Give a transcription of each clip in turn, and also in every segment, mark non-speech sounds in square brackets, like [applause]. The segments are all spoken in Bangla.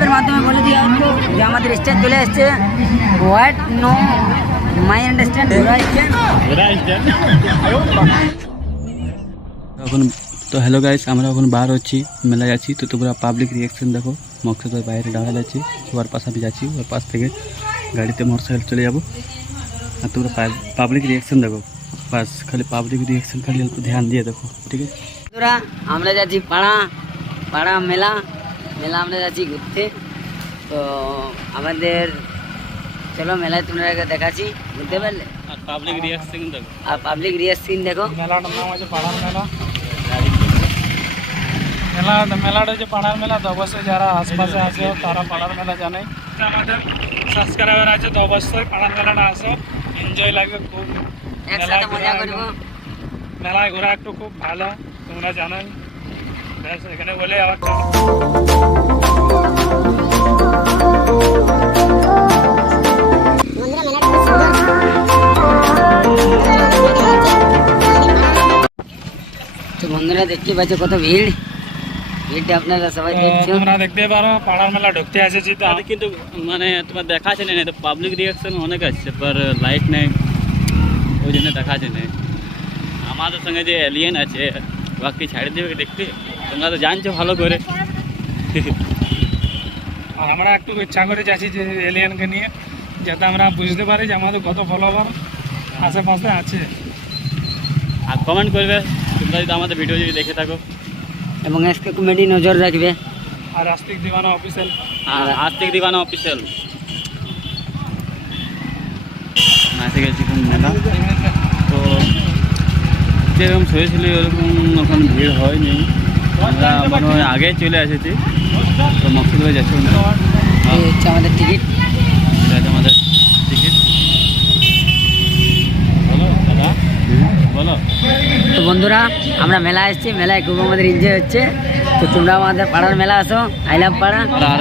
লাইভের মাধ্যমে বলে দিই হয়তো যে আমাদের স্ট্যান্ড চলে এসছে হোয়াইট নো মাই আন্ডারস্ট্যান্ড ঘোড়া স্ট্যান্ড এখন তো হ্যালো গাইস আমরা এখন বার হচ্ছি মেলায় আছি তো তোমরা পাবলিক রিয়াকশন দেখো মকসদ ভাই বাইরে দাঁড়াল আছে ওর পাশাপি যাচ্ছি ওর পাশ থেকে গাড়িতে মোটরসাইকেল চলে যাব আর তোমরা পাবলিক রিয়াকশন দেখো বাস খালি পাবলিক রিয়াকশন খালি অল্প ধ্যান দিয়ে দেখো ঠিক আছে বন্ধুরা আমরা যাচ্ছি পাড়া পাড়া মেলা মেলা আমরা যাচ্ছি ঘুরতে তো আমাদের চলো মেলায় তোমরা দেখাচ্ছি বুঝতে পারলে আর পাবলিক রিয়াকশন দেখো আর পাবলিক রিয়ার সিন দেখো মেলাটার নাম আছে পাড়ার মেলা মেলা মেলাটা যে পাড়ার মেলা তো অবশ্যই যারা আশপাশে আছে তারা পাড়ার মেলা জানে আমাদের সাবস্ক্রাইবার আছে তো অবশ্যই পাড়ার মেলাটা আসো এনজয় লাগবে খুব একসাথে মজা করব মেলায় ঘোরা একটু খুব ভালো তোমরা জানোই ব্যাস এখানে বলে চলো। তো বন্ধুরা দেখতে পাচ্ছ কত ভিড়। ভিড়টা আপনারা সবাই দেখছ। তোমরা দেখতে পারো পাড়ার মেলা ঢুকতে এসেছি তো কিন্তু মানে তোমার দেখা আছে না তো পাবলিক রিয়াকশন অনেক আসছে পর লাইট নেই। ওই জন্য দেখা আছে না। আমাদের সঙ্গে যে এলিয়েন আছে বাকি ছাড়ে দেবে দেখতে। তোমরা তো জানছো ভালো করে। [laughs] আর আমরা একটু ইচ্ছা করে যাচ্ছি যে এলিয়ানকে নিয়ে যাতে আমরা বুঝতে পারি যে আমাদের কত ফলোয়ার আশেপাশে আছে। আর কমেন্ট করবে তোমরা যদি আমাদের ভিডিও যদি দেখে থাকো। এবং আজকে কমেডি নজর রাখবে। আর আস্তিক দিবানা অফিসিয়াল আর আজ থেকে দিবানা অফিসিয়াল গেছি কোন মেলা তো যেরকম শুয়েছিল ওরকম ওখানে ভিড় হয়নি। আমরা মনে হয় আগে চলে এসেছি। তো মকসুদ হয়ে যাচ্ছে হচ্ছে আমাদের টিকিট এটা আমাদের টিকিট বলো তো বন্ধুরা আমরা মেলা এসেছি মেলায় খুব আমাদের এনজয় হচ্ছে। তো তোমরা আমাদের পাড়ার মেলা আসো আই লাভ পাড়া। আর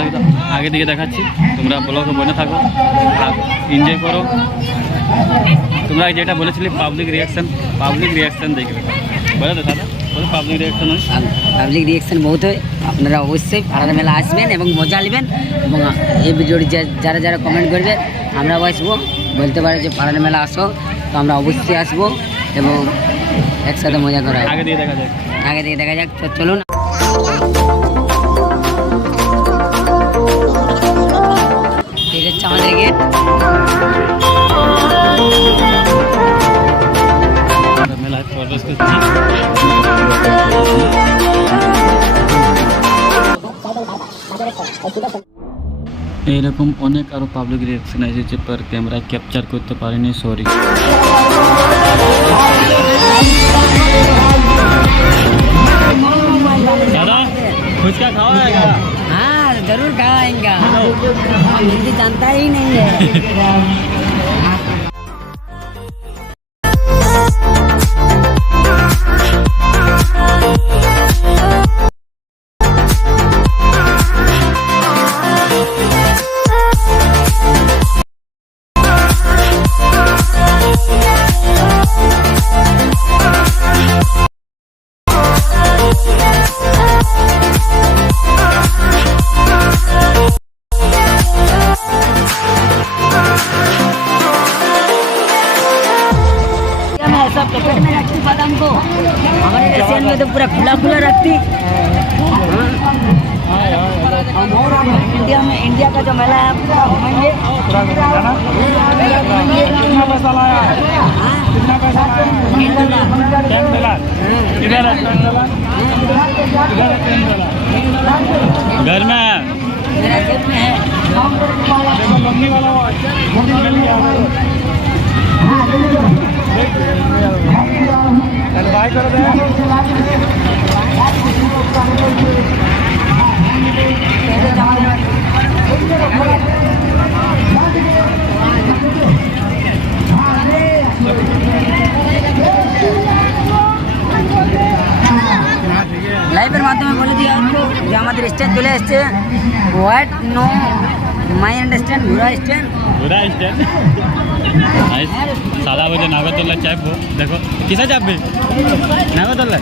আগে দিকে দেখাচ্ছি। তোমরা ব্লগে বনে থাকো এনজয় করো। তোমরা যেটা বলেছিলে পাবলিক রিয়াকশন পাবলিক রিয়াকশন দেখবে। বলো তো দাদা। পাবলিক রিয়াকশন পাবলিক রিয়াকশন বহুত হয়। আপনারা অবশ্যই পাড়ার মেলা আসবেন এবং মজা নেবেন এবং এই ভিডিওটি যা- যারা যারা কমেন্ট করবে আমরা আসব বলতে পারে যে পাড়ার মেলা আসো তো আমরা অবশ্যই আসব এবং একসাথে মজা করা আগে দিয়ে দেখা যাক। আগে থেকে দেখা যাক তো চলুন। এইরকম অনেক আরো পাবলিক রিয়াকশন এসেছে পর ক্যামেরায় ক্যাপচার করতে পারিনি সরি দাদা ফুচকা খাওয়া হয়েগা हाँ जरूर खाएंगे हम हिंदी जानता ही नहीं है मैं ऐसा पॉकेट में रखती बादाम को। हमारे रेस्टोरेंट में तो पूरा खुला खुला रखती। और हम इंडिया में इंडिया का जो मेला है पूरा घूमेंगे कितना पैसा लाया कितना पैसा लाया टेन डॉलर। किधर है टेन डॉलर? किधर है टेन डॉलर? घर में है? मेरा जेब में है। वाला বাই করে দেয় লাইভের মাধ্যমে বলে দিই যে আমাদের স্টেজ চলে এসছে। হোয়াইট নো মাই আন্ডারস্ট্যান্ড ঘোড়া স্ট্যান্ড ঘোড়া স্ট্যান্ড সাদা বলছে নাগরদোল্লা চাপবো দেখো কিসে চাপবে নাগরদোল্লা?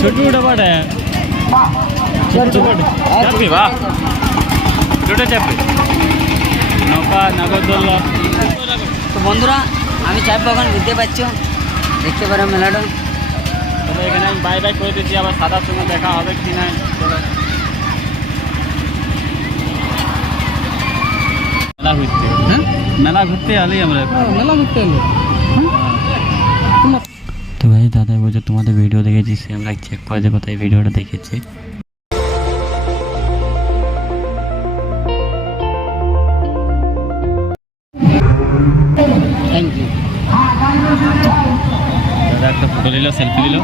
ছোট ছোট বটে ছোট ছোট চাপবি বাহ। টোটো চাপবে নৌকা নাগরদোল্লা। তো বন্ধুরা আমি চাপবো এখন বুঝতে পারছ। দেখতে পারো মেলাটা তাহলে এখানে আমি বাই বাই করে দিচ্ছি। আবার সাদার সঙ্গে দেখা হবে কি না মেলা ঘুরতে হ্যাঁ মেলা ঘুরতে আলি আমরা মেলা ঘুরতে এলো তো ভাই দাদা বলছে তোমাদের ভিডিও দেখেছি সে আমরা চেক করে যে কোথায় ভিডিওটা দেখেছি থ্যাংক ইউ দাদা একটা ফটো নিল সেলফি নিল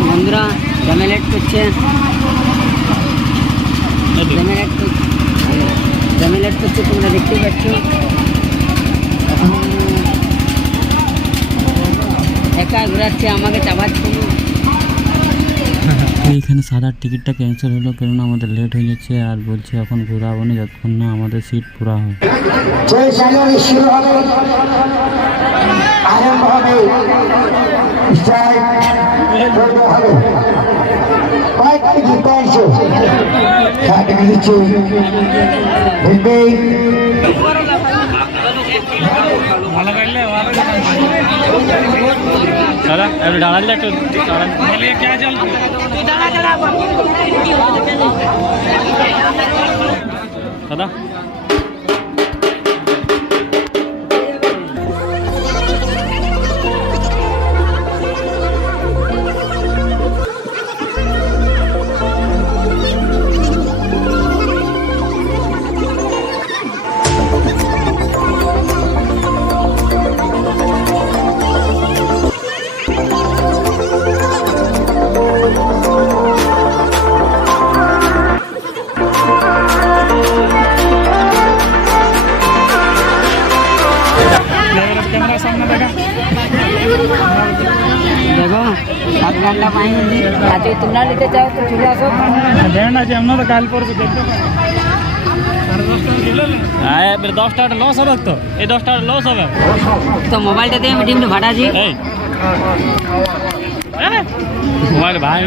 বন্ধুরা জ্যামে লেট করছে জ্যামে লেট করছে জ্যামে লেট করছে তোমরা দেখতেই পাচ্ছ। একা ঘোরাচ্ছে আমাকে চাপাচ্ছে না এখানে সাদার টিকিটটা ক্যান্সেল হলো কেননা আমাদের লেট হয়ে যাচ্ছে আর বলছে এখন ঘোরাবো না যতক্ষণ না আমাদের সিট পুরা হয়। আরম্ভ হবে। Pakai kita isu. Tak dengan lucu. Bimbing. দাদা একটু দাঁড়ালে একটু দাঁড়ান দাদা দেখো সাত ঘণ্টা পাইনি আজকে তোমরা নিতে চাও তো চলে আসো। দেনা আছে আমরা তো কাল পরশু দেখতে পারি দশ টাকাটা লস হবে তো। এই দশ টাকাটা লস হবে। তো মোবাইলটা দিয়ে আমি ডিমটা মোবাইল ভাই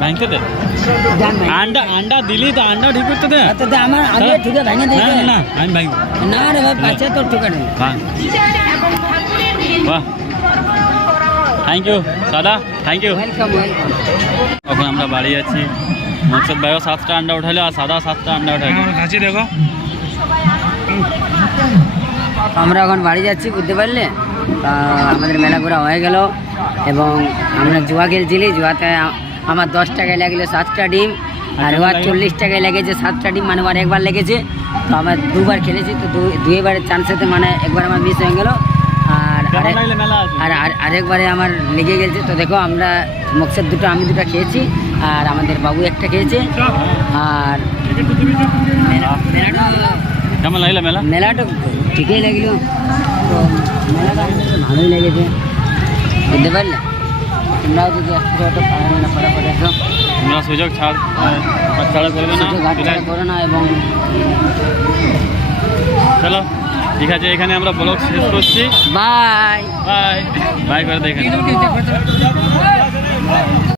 ভাঙতে দে আন্ডা আন্ডা দিলি তো আন্ডা ঠিক করতে দে। তো আমার আমি ঠিক আছে ভেঙে না না, না আমি ভাঙ না রে ভাই তোর টিকিট ভাঙ বাহ। থ্যাংক ইউ দাদা থ্যাংক ইউ ওয়েলকাম ওয়েলকাম এখন আমরা বাড়ি যাচ্ছি মকসদ ভাইও সাতটা আন্ডা উঠালো আর সাদা সাতটা আন্ডা উঠালো খাচ্ছি দেখো। আমরা এখন বাড়ি যাচ্ছি বুঝতে পারলে? তা আমাদের মেলা ঘোরা হয়ে গেল এবং আমরা জুয়া খেলছিলি জুয়াতে আমার দশ টাকায় লাগল সাতটা ডিম আর ওয়ার চল্লিশ টাকায় লেগেছে সাতটা ডিম মানে ওর একবার লেগেছে। তো আমার দুবার খেলেছি তো দুই দুইবারের চান্সেতে মানে একবার আমার মিস হয়ে গেলো। আর আর আর- আরেকবারে আমার লেগে গেছে তো দেখো আমরা মকসদ দুটো আমি দুটো খেয়েছি আর আমাদের বাবু একটা খেয়েছে। আর মেলাটা ঠিকই লাগল। তো মেলাটা ভালোই লেগেছে। বুঝতে পারলে? তোমরাও যদি আসতে চাও তো পাড়া মেলা এসো। তোমরা সুযোগ ছাড় ছাড় ছাড়া করবে না সুযোগ হাতছাড়া করো না এবং চলো ঠিক আছে এখানে আমরা ব্লগ শেষ করছি। বাই। বাই বাই করে দেখেন